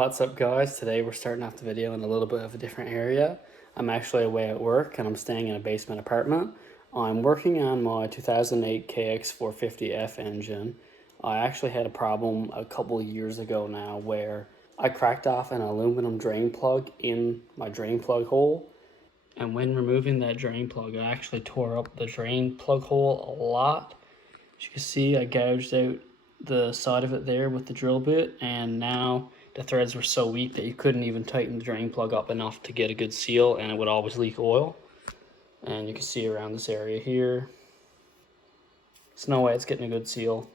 What's up guys? Today we're starting off the video in a little bit of a different area. I'm actually away at work and I'm staying in a basement apartment. I'm working on my 2008 KX450F engine. I actually had a problem a couple of years ago now where I cracked off an aluminum drain plug in my drain plug hole. And when removing that drain plug, I actually tore up the drain plug hole a lot. As you can see, I gouged out the side of it there with the drill bit, and now the threads were so weak that you couldn't even tighten the drain plug up enough to get a good seal, and it would always leak oil. And you can see around this area here, there's no way it's getting a good seal.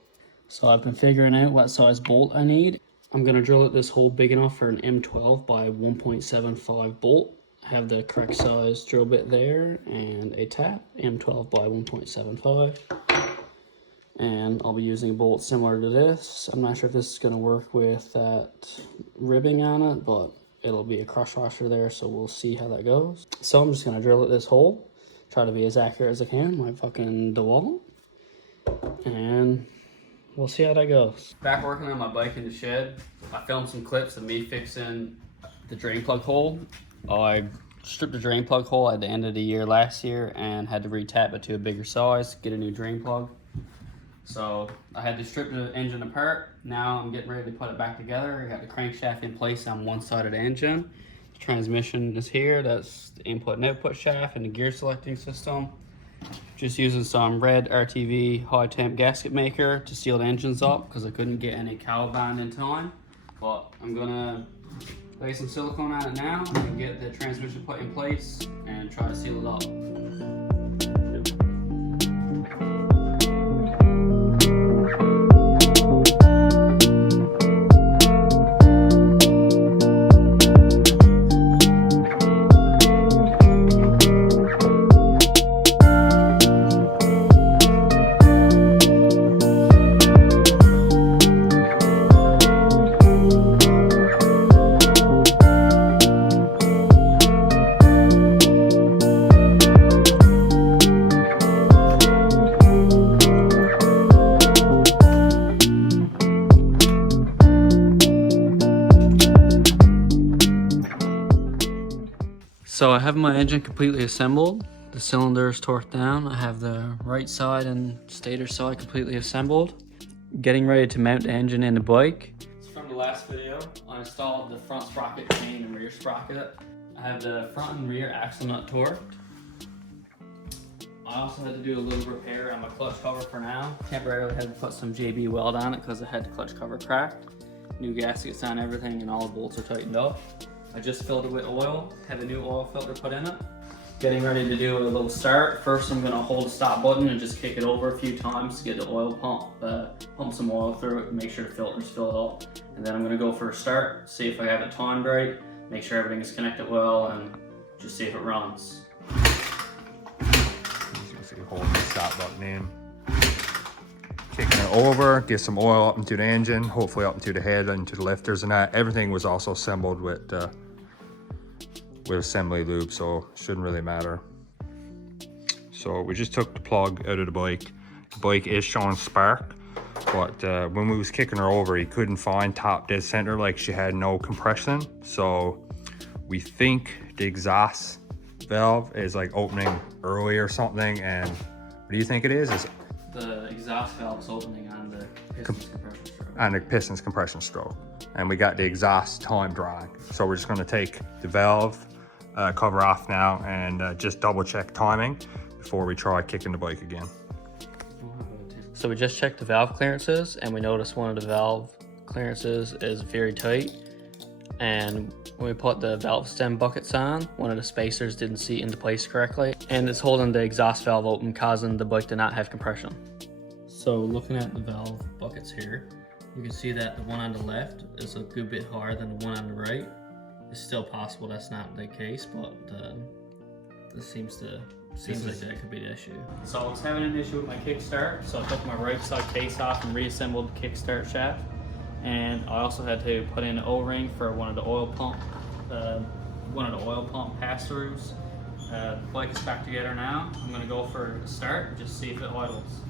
So I've been figuring out what size bolt I need. I'm going to drill it this hole big enough for an M12 by 1.75 bolt. I have the correct size drill bit there and a tap, M12 by 1.75. And I'll be using a bolt similar to this. I'm not sure if this is going to work with that ribbing on it, but it'll be a crush washer there, so we'll see how that goes. So I'm just going to drill at this hole, try to be as accurate as I can, my fucking DeWalt, and we'll see how that goes. Back working on my bike in the shed, I filmed some clips of me fixing the drain plug hole. I stripped the drain plug hole at the end of the year last year and had to re-tap it to a bigger size, get a new drain plug. So I had to strip the engine apart. Now I'm getting ready to put it back together. I got the crankshaft in place on one side of the engine. The transmission is here. That's the input and output shaft and the gear selecting system. Just using some red RTV high temp gasket maker to seal the engines up because I couldn't get any cowl band in time. But I'm gonna lay some silicone on it now and get the transmission put in place and try to seal it up. So I have my engine completely assembled. The cylinder is torqued down. I have the right side and stator side completely assembled. Getting ready to mount the engine in the bike. So from the last video, I installed the front sprocket chain and rear sprocket. I have the front and rear axle nut torqued. I also had to do a little repair on my clutch cover for now. Temporarily had to put some JB weld on it because I had the clutch cover cracked. New gaskets on everything and all the bolts are tightened up. I just filled it with oil, had a new oil filter put in it. Getting ready to do a little start. First I'm gonna hold the stop button and just kick it over a few times to get the oil pump some oil through it and make sure the filter's filled up. And then I'm gonna go for a start, see if I have it timed right, make sure everything is connected well, and just see if it runs. So you hold the stop button in, kicking it over, get some oil up into the engine, hopefully up into the head, into the lifters and that. Everything was also assembled with assembly lube, so shouldn't really matter. So we just took the plug out of the bike. The bike is showing spark, but when we was kicking her over, he couldn't find top dead center, like she had no compression. So we think the exhaust valve is like opening early or something. And what do you think it is? The exhaust valve's opening on the piston's compression stroke. On the piston's compression stroke. And we got the exhaust time drawing. So we're just gonna take the valve cover off now and just double check timing before we try kicking the bike again. So we just checked the valve clearances and we noticed one of the valve clearances is very tight. And when we put the valve stem buckets on, one of the spacers didn't seat into place correctly, and it's holding the exhaust valve open, causing the bike to not have compression. So looking at the valve buckets here, you can see that the one on the left is a good bit higher than the one on the right. It's still possible that's not the case, but it seems like that could be the issue. So I was having an issue with my kickstart, so I took my right side case off and reassembled the kickstart shaft. And I also had to put in an O-ring for one of the oil pump pass-throughs. The bike is back together now. I'm gonna go for a start and just see if it idles.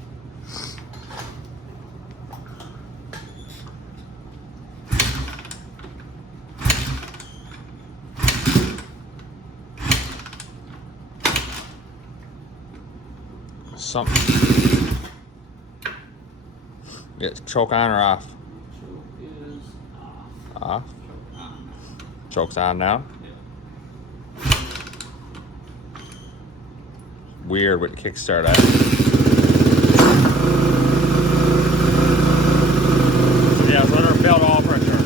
Something. Yeah, choke on or off? Choke is Off. Choke's on now. Weird with the kickstart at. So yeah, let her belt all pressure.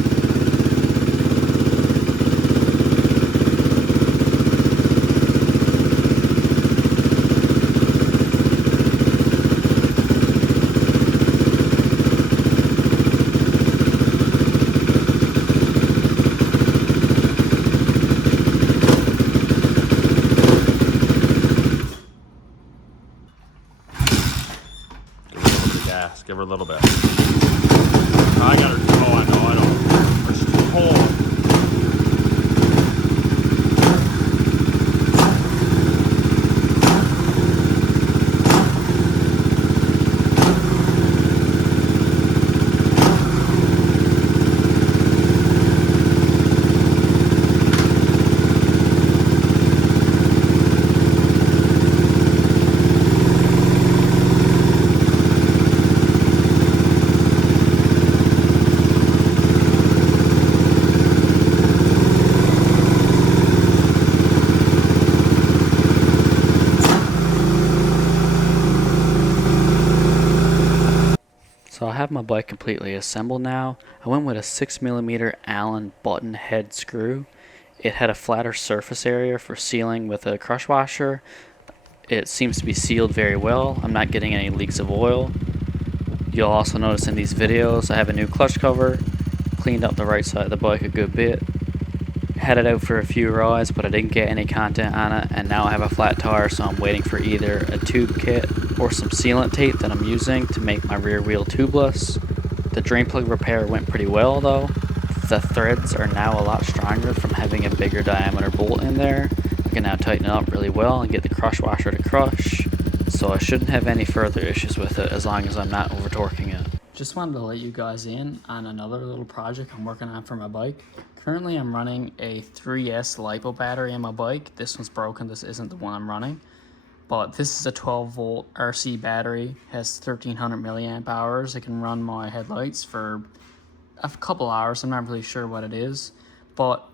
Give her a little bit. I got her. Oh, I know. I don't. Her whole. So I have my bike completely assembled now. I went with a 6mm Allen button head screw. It had a flatter surface area for sealing with a crush washer. It seems to be sealed very well. I'm not getting any leaks of oil. You'll also notice in these videos I have a new clutch cover, cleaned up the right side of the bike a good bit. Had it out for a few rides, but I didn't get any content on it, and now I have a flat tire, so I'm waiting for either a tube kit or some sealant tape that I'm using to make my rear wheel tubeless. The drain plug repair went pretty well though. The threads are now a lot stronger from having a bigger diameter bolt in there. I can now tighten it up really well and get the crush washer to crush, so I shouldn't have any further issues with it as long as I'm not over torquing it. Just wanted to let you guys in on another little project I'm working on for my bike. Currently I'm running a 3S LiPo battery in my bike. This one's broken, this isn't the one I'm running. But this is a 12 volt RC battery, has 1300 milliamp hours. It can run my headlights for a couple hours, I'm not really sure what it is. But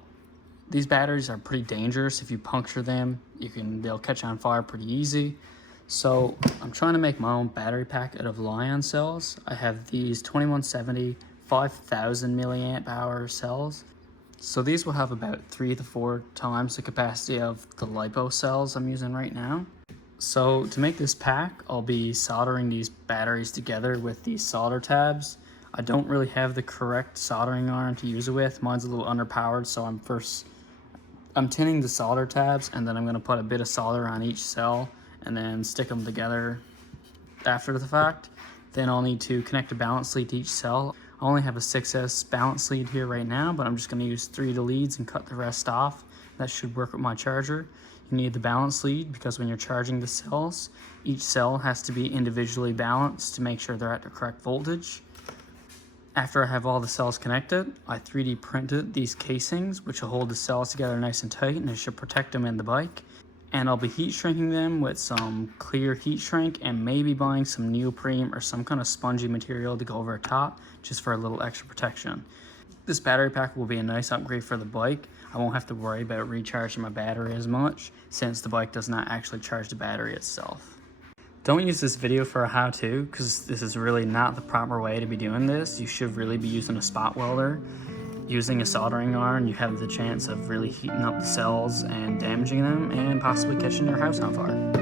these batteries are pretty dangerous. If you puncture them, they'll catch on fire pretty easy. So I'm trying to make my own battery pack out of Li-ion cells. I have these 2170 5000 milliamp hour cells. So these will have about 3 to 4 times the capacity of the LiPo cells I'm using right now. So to make this pack, I'll be soldering these batteries together with these solder tabs. I don't really have the correct soldering iron to use it with. Mine's a little underpowered, so I'm tinning the solder tabs, and then I'm going to put a bit of solder on each cell and then stick them together after the fact. Then I'll need to connect a balance lead to each cell. I only have a 6S balance lead here right now, but I'm just going to use 3 of the leads and cut the rest off. That should work with my charger. You need the balance lead because when you're charging the cells, each cell has to be individually balanced to make sure they're at the correct voltage. After I have all the cells connected, I 3D printed these casings, which will hold the cells together nice and tight, and it should protect them in the bike. And I'll be heat shrinking them with some clear heat shrink and maybe buying some neoprene or some kind of spongy material to go over top just for a little extra protection. This battery pack will be a nice upgrade for the bike. I won't have to worry about recharging my battery as much since the bike does not actually charge the battery itself. Don't use this video for a how-to because this is really not the proper way to be doing this. You should really be using a spot welder. Using a soldering iron, you have the chance of really heating up the cells and damaging them and possibly catching your house on fire.